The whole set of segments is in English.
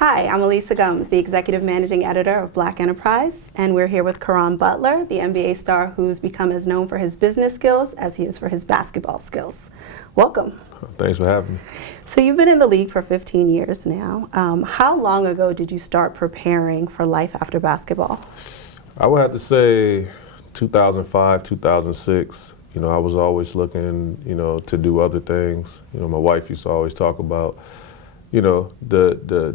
Hi, I'm Elisa Gomes, the Executive Managing Editor of Black Enterprise, and we're here with Caron Butler, the NBA star who's become as known for his business skills as he is for his basketball skills. Welcome. Thanks for having me. So you've been in the league for 15 years now. How long ago did you start preparing for life after basketball? I would have to say 2005, 2006. I was always looking, to do other things. My wife used to always talk about, the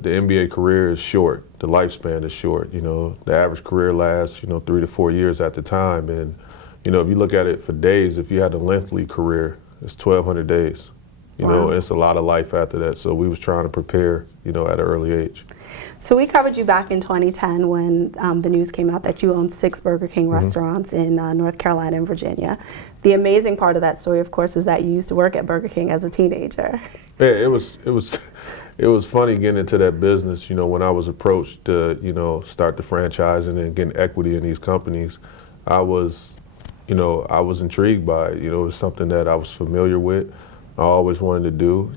NBA career is short. The lifespan is short. The average career lasts, 3 to 4 years at the time. And, if you look at it for days, if you had a lengthy career, it's 1,200 days. Wow. It's a lot of life after that. So we was trying to prepare, at an early age. So we covered you back in 2010 when the news came out that you owned 6 Burger King restaurants in North Carolina and Virginia. The amazing part of that story, of course, is that you used to work at Burger King as a teenager. Yeah, it was funny getting into that business. When I was approached to start the franchising and getting equity in these companies, I was intrigued by it. It was something that I was familiar with. I always wanted to do.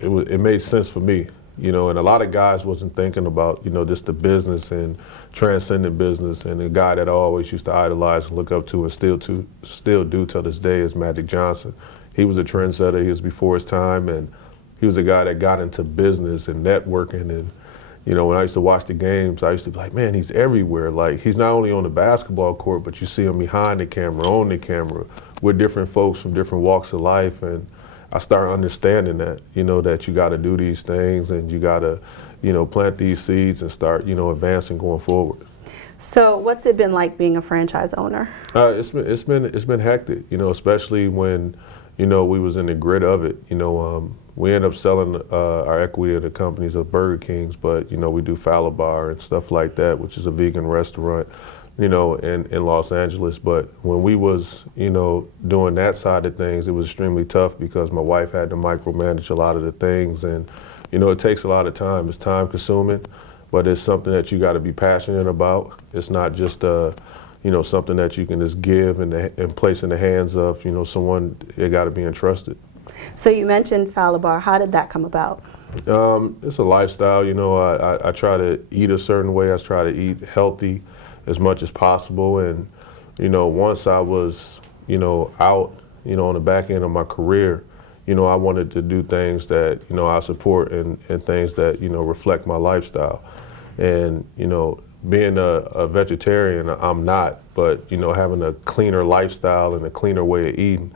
It made sense for me. And a lot of guys wasn't thinking about, just the business and transcendent business. And the guy that I always used to idolize and look up to and still do till this day is Magic Johnson. He was a trendsetter. He was before his time, and he was a guy that got into business and networking. And when I used to watch the games, I used to be like, man, he's everywhere. Like, he's not only on the basketball court, but you see him behind the camera, on the camera, with different folks from different walks of life. And I started understanding that, that you got to do these things and you got to, plant these seeds and start, advancing going forward. So what's it been like being a franchise owner? It's been hectic, especially when, we was in the grit of it. We ended up selling our equity of the companies of Burger Kings, but, we do Fallow Bar and stuff like that, which is a vegan restaurant, in Los Angeles. But when we was, doing that side of things, it was extremely tough because my wife had to micromanage a lot of the things. And, it takes a lot of time. It's time consuming, but it's something that you got to be passionate about. It's not just, something that you can just give and place in the hands of, someone. It got to be entrusted. So you mentioned Fallow Bar. How did that come about? It's a lifestyle. I try to eat a certain way. I try to eat healthy as much as possible. And, once I was, out, on the back end of my career, I wanted to do things that, I support and things that, reflect my lifestyle. And, being a vegetarian, I'm not, but, having a cleaner lifestyle and a cleaner way of eating,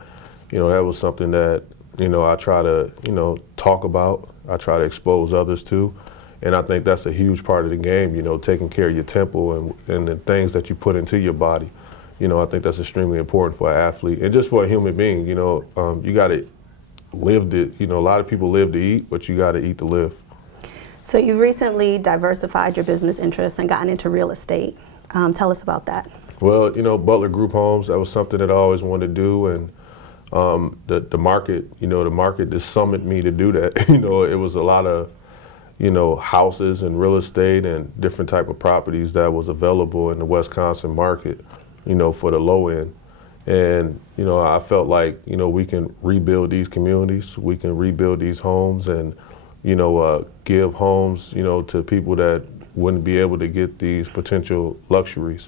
that was something that, I try to, talk about. I try to expose others to. And I think that's a huge part of the game, taking care of your temple and the things that you put into your body. I think that's extremely important for an athlete and just for a human being. You got to live a lot of people live to eat, but you got to eat to live. So you've recently diversified your business interests and gotten into real estate. Tell us about that. Well, Butler Group Homes, that was something that I always wanted to do. And the market, the market just summoned me to do that. It was a lot of, houses and real estate and different type of properties that was available in the Wisconsin market, for the low end. And, I felt like, we can rebuild these communities, we can rebuild these homes and, give homes, to people that wouldn't be able to get these potential luxuries.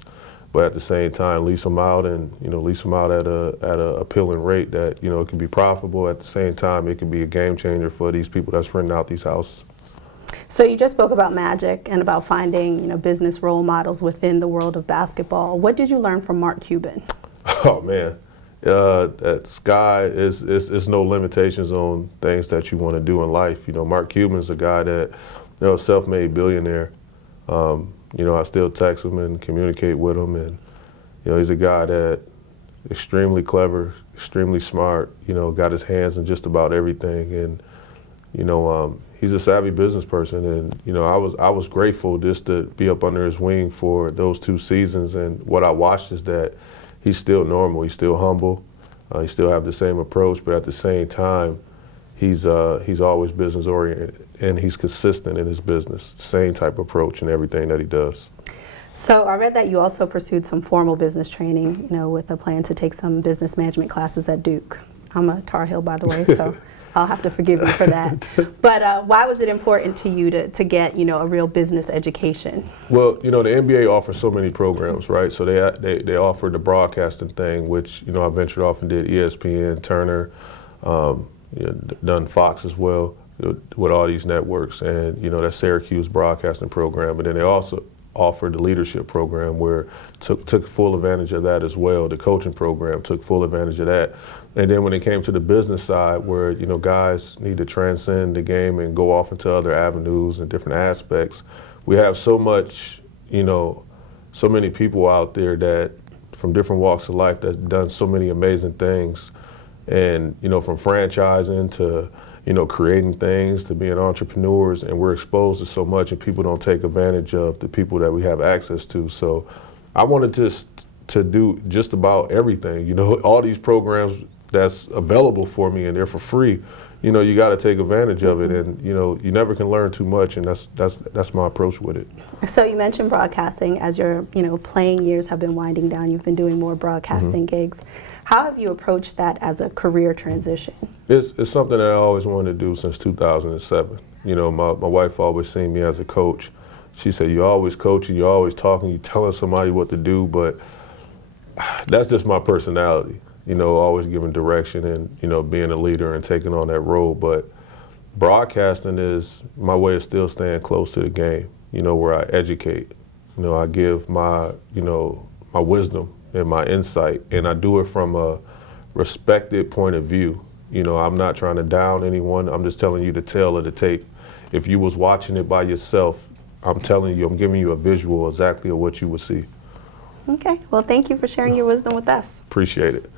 But at the same time, lease them out and, lease them out at a appealing rate that, it can be profitable. At the same time, it can be a game changer for these people that's renting out these houses. So you just spoke about Magic and about finding, business role models within the world of basketball. What did you learn from Mark Cuban? Oh, man. That sky is no limitations on things that you want to do in life. Mark Cuban's a guy that, self-made billionaire. I still text him and communicate with him, and he's a guy that extremely clever, extremely smart. Got his hands in just about everything, and he's a savvy business person. And I was grateful just to be up under his wing for those 2 seasons. And what I watched is that he's still normal, he's still humble, he still have the same approach, but at the same time, he's always business oriented and he's consistent in his business, same type of approach in everything that he does. So I read that you also pursued some formal business training, with a plan to take some business management classes at Duke. I'm a Tar Heel, by the way, so I'll have to forgive you for that. But why was it important to you to get, a real business education? Well, the NBA offers so many programs, right? So they offered the broadcasting thing, which, I ventured off and did ESPN, Turner, done Fox as well, with all these networks, and, that Syracuse broadcasting program. But then they also offered the leadership program, where took full advantage of that as well. The coaching program took full advantage of that. And then when it came to the business side, where, guys need to transcend the game and go off into other avenues and different aspects, we have so much, so many people out there that from different walks of life that's done so many amazing things. And, from franchising to, creating things to being entrepreneurs, and we're exposed to so much, and people don't take advantage of the people that we have access to. So I wanted to do just about everything, all these programs that's available for me, and they're for free. You got to take advantage of it, and you never can learn too much, and that's my approach with it. So you mentioned broadcasting. As your playing years have been winding down, you've been doing more broadcasting gigs. How have you approached that as a career transition? It's something that I always wanted to do since 2007. My wife always seen me as a coach. She said, "You're always coaching, you're always talking, you're telling somebody what to do," but that's just my personality. Always giving direction and, being a leader and taking on that role. But broadcasting is my way of still staying close to the game, where I educate. I give my wisdom and my insight, and I do it from a respected point of view. I'm not trying to down anyone. I'm just telling you the tale of the tape. If you was watching it by yourself, I'm telling you, I'm giving you a visual exactly of what you would see. Okay. Well, thank you for sharing your wisdom with us. Appreciate it.